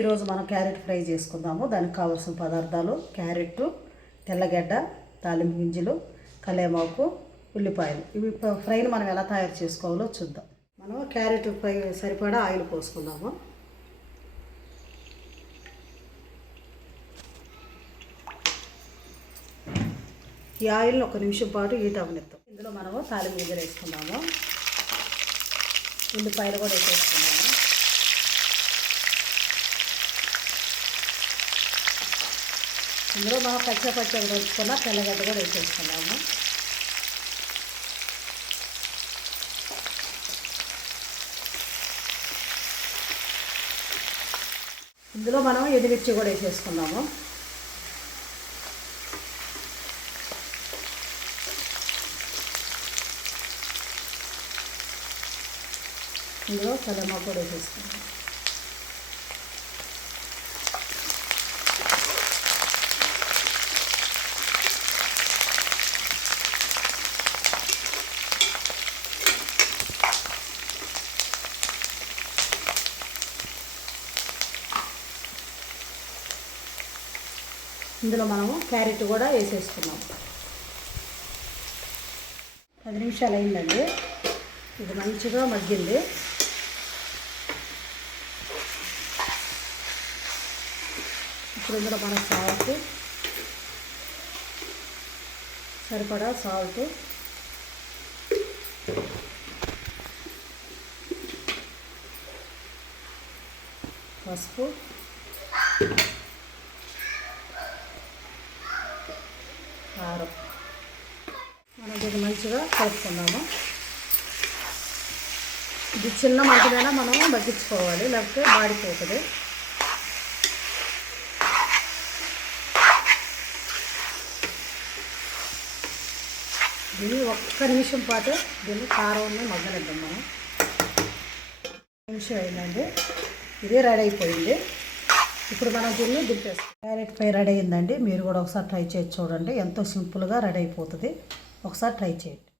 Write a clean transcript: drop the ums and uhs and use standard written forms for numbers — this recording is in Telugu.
ఈరోజు మనం క్యారెట్ ఫ్రై చేసుకుందాము. దానికి కావాల్సిన పదార్థాలు క్యారెట్, తెల్లగడ్డ, తాలింపు గింజలు, కలేమాకు, ఉల్లిపాయలు. ఇవి ఫ్రైని మనం ఎలా తయారు చేసుకోవాలో చూద్దాం. మనం క్యారెట్ ఫ్రై సరిపడా ఆయిల్ పోసుకుందాము. ఈ ఆయిల్ని 1 నిమిషం పాటు హీట్ అవ్వనిద్దాం. ఇందులో మనము తాలింపు గింజలు వేసుకుందాము. ఉల్లిపాయలు కూడా వేసేసుకుందాము. ఇందులో మనం పచ్చగా వేసుకున్న తెల్లగడ్డ కూడా వేసేసుకున్నాము. ఇందులో మనం ఎండుమిర్చి కూడా వేసేసుకున్నాము. ఇందులో కలేమాకు కూడా వేసేసుకున్నాము. ఇందులో మనము క్యారెట్ కూడా వేసేసుకున్నాము. 10 నిమిషాలు అయిందండి. ఇది మంచిగా మగ్గింది. ఇప్పుడు ఇందులో మన సాల్ట్, సరిపడా సాల్ట్, పసుపు, కారం మనం దీన్ని మంచిగా కలుపుకుందాము. ఇది చిన్న మంటమైనా మనం మగ్గించుకోవాలి, లేకపోతే మాడిపోతుంది. దీన్ని 1 నిమిషం పాటు దీన్ని కారంని మగ్గనిద్దాం. మనం 1 నిమిషం అయిందండి. ఇది రెడీ అయిపోయింది. ఇప్పుడు మనం దీన్ని దింపేస్తాం. క్యారెట్ ఫ్రై రెడీ అయిందండి. మీరు కూడా ఒకసారి ట్రై చేసి చూడండి. ఎంతో సింపుల్గా రెడీ అయిపోతుంది. ఒకసారి ట్రై చేయండి.